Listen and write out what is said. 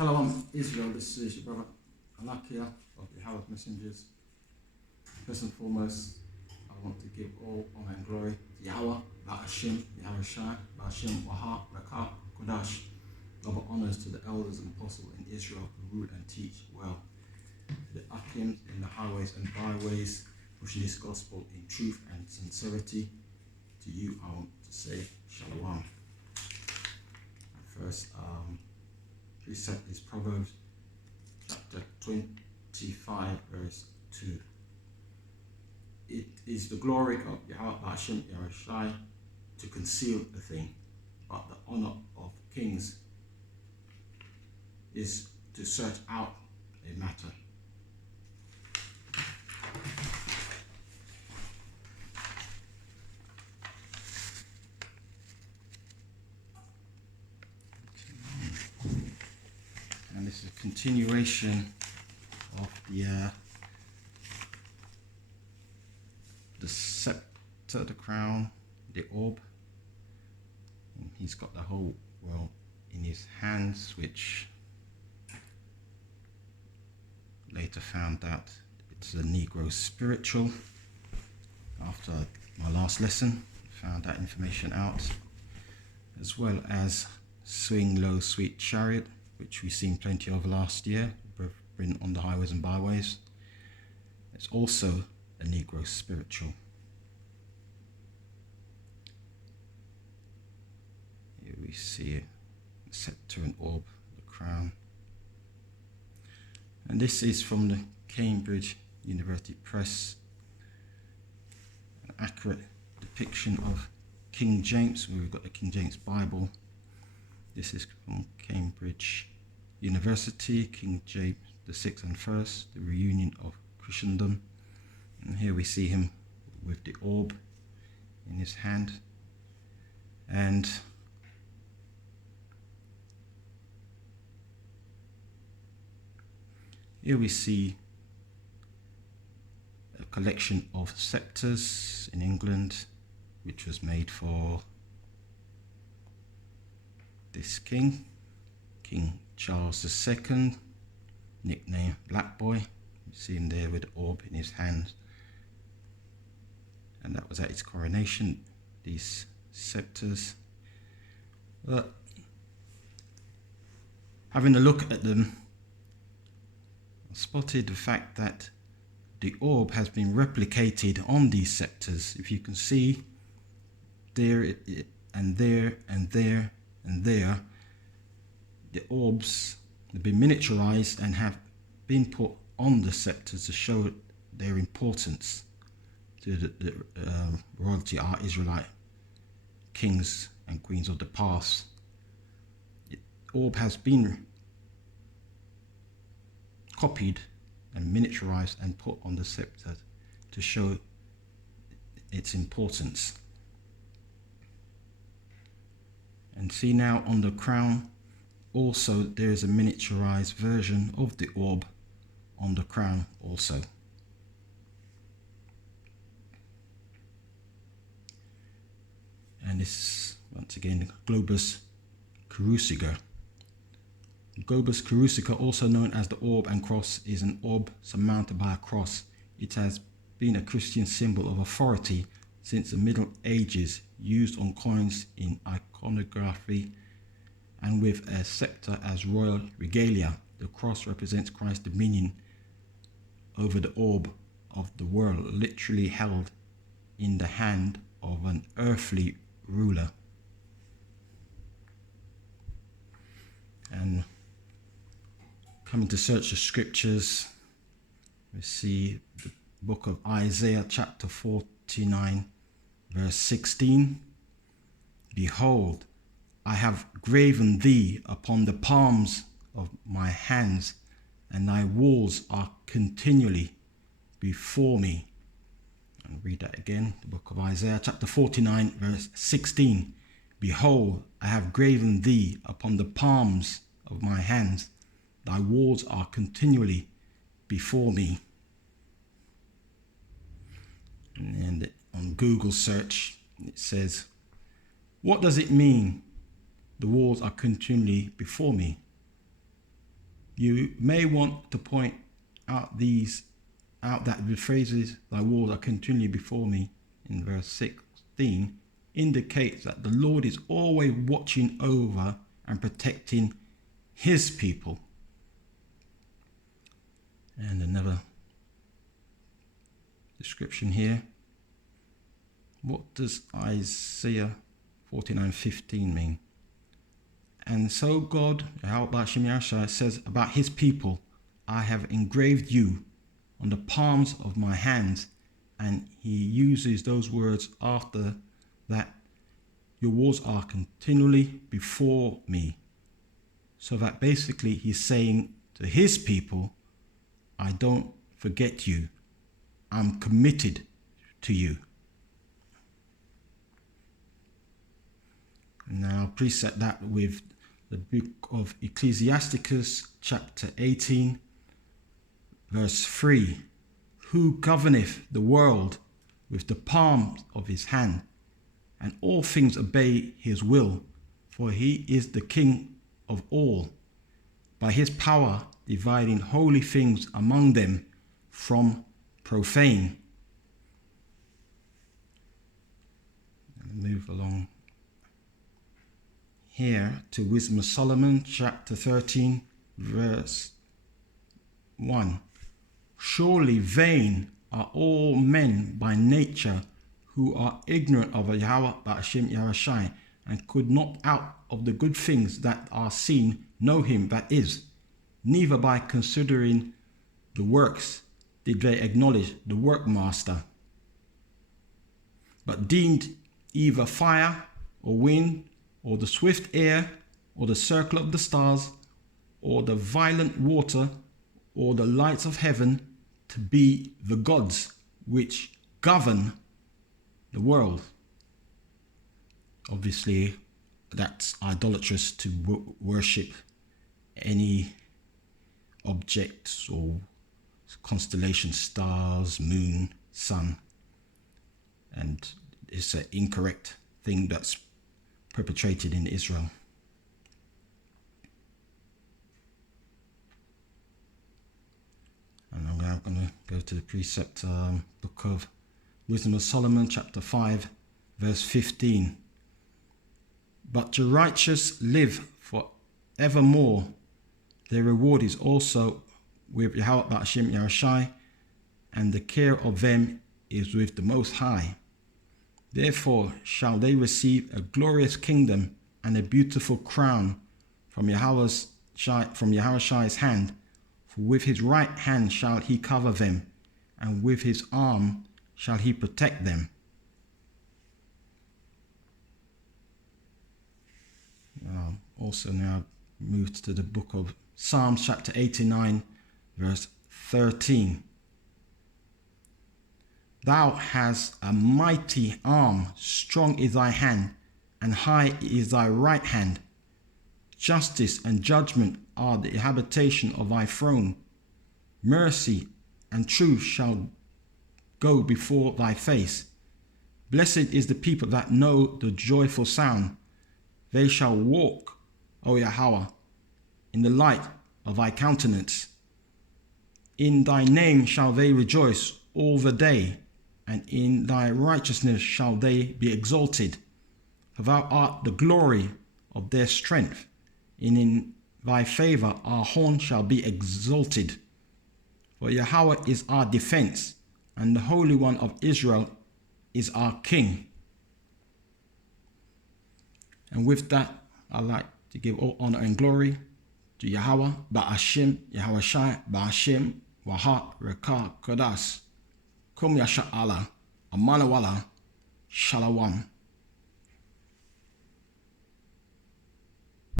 Shalom Israel, this is your brother Alakia of the Howard Messengers. First and foremost, I want to give all honor and glory to Yahweh, Ba'ashim, Yahweh Shai, Ba'ashim, Waha, Rakah, Kodash. Double honors to the elders and apostles in Israel who rule and teach well. To the Akim in the highways and byways, pushing this gospel in truth and sincerity. To you, I want to say Shalom. First, precept is Proverbs chapter 25, verse 2. It is the glory of Yahweh Ba'ashim Yahweh Shai to conceal a thing, but the honor of kings is to search out a matter. And this is a continuation of the scepter, the crown, the orb. And he's got the whole world in his hands, which later found out it's a Negro spiritual. After my last lesson, found that information out, as well as Swing Low Sweet Chariot, which we've seen plenty of last year, been on the highways and byways. It's also a Negro spiritual. Here we see a scepter and orb, the crown. And this is from the Cambridge University Press, an accurate depiction of King James, where we've got the King James Bible. This is from Cambridge University, King James the 6th and 1st, the reunion of Christendom. And here we see him with the orb in his hand. And here we see a collection of scepters in England, which was made for this king, King Charles II, nicknamed Black Boy. You see him there with the orb in his hand. And that was at his coronation, these scepters. But having a look at them, I spotted the fact that the orb has been replicated on these scepters. If you can see, there and there and there and there, the orbs have been miniaturized and have been put on the scepters to show their importance to the royalty, our Israelite kings and queens of the past. The orb has been copied and miniaturized and put on the scepter to show its importance. And see now on the crown, also there is a miniaturized version of the orb on the crown also. And this, once again, Globus Carusica. Globus Carusica, also known as the orb and cross, is an orb surmounted by a cross. It has been a Christian symbol of authority since the Middle Ages, used on coins in iconography, and with a scepter as royal regalia. The cross represents Christ's dominion over the orb of the world, literally held in the hand of an earthly ruler. And coming to search the scriptures, we see the book of Isaiah chapter 49 verse 16. Behold, I have graven thee upon the palms of my hands, and thy walls are continually before me. And read that again, the book of Isaiah chapter 49 verse 16. Behold, I have graven thee upon the palms of my hands, thy walls are continually before me. And on Google search, it says, what does it mean, the walls are continually before me? You may want to point out that the phrases, thy walls are continually before me, in verse 16, indicates that the Lord is always watching over and protecting his people. And another description here. What does Isaiah 49:15 mean? And so God, Yahweh says about his people, I have engraved you on the palms of my hands. And he uses those words after that, your walls are continually before me. So that basically he's saying to his people, I don't forget you. I'm committed to you. Now preset that with the book of Ecclesiasticus chapter 18 verse 3. Who governeth the world with the palm of his hand, and all things obey his will, for he is the king of all, by his power dividing holy things among them from profane. Move along here to Wisdom of Solomon chapter 13 verse 1. Surely vain are all men by nature who are ignorant of Yahweh Ba'ashem Yahushai, and could not out of the good things that are seen know him that is. Neither by considering the works did they acknowledge the workmaster, but deemed either fire or wind or the swift air or the circle of the stars or the violent water or the lights of heaven to be the gods which govern the world. Obviously, that's idolatrous to worship any objects or constellation, stars, moon, sun. And it's an incorrect thing that's perpetrated in Israel. And I'm now going to go to the precept book of Wisdom of Solomon, chapter 5, verse 15. But the righteous live for evermore. Their reward is also with Yahweh Ba'ashem Yahushai, and the care of them is with the Most High. Therefore shall they receive a glorious kingdom and a beautiful crown from Yahushai's hand. For with his right hand shall he cover them, and with his arm shall he protect them. Also now moved to the book of Psalms chapter 89 verse 13. Thou hast a mighty arm, strong is thy hand, and high is thy right hand. Justice and judgment are the habitation of thy throne. Mercy and truth shall go before thy face. Blessed is the people that know the joyful sound. They shall walk, O Yahweh, in the light of thy countenance. In thy name shall they rejoice all the day, and in thy righteousness shall they be exalted. For thou art the glory of their strength, and in thy favor our horn shall be exalted. For Yahweh is our defense, and the Holy One of Israel is our King. And with that, I'd like to give all honor and glory to Yahweh Ba'ashem Yahushai Ba'ashem Waha Reka Kodas Kum Yasha Allah Amanawala Shalawam.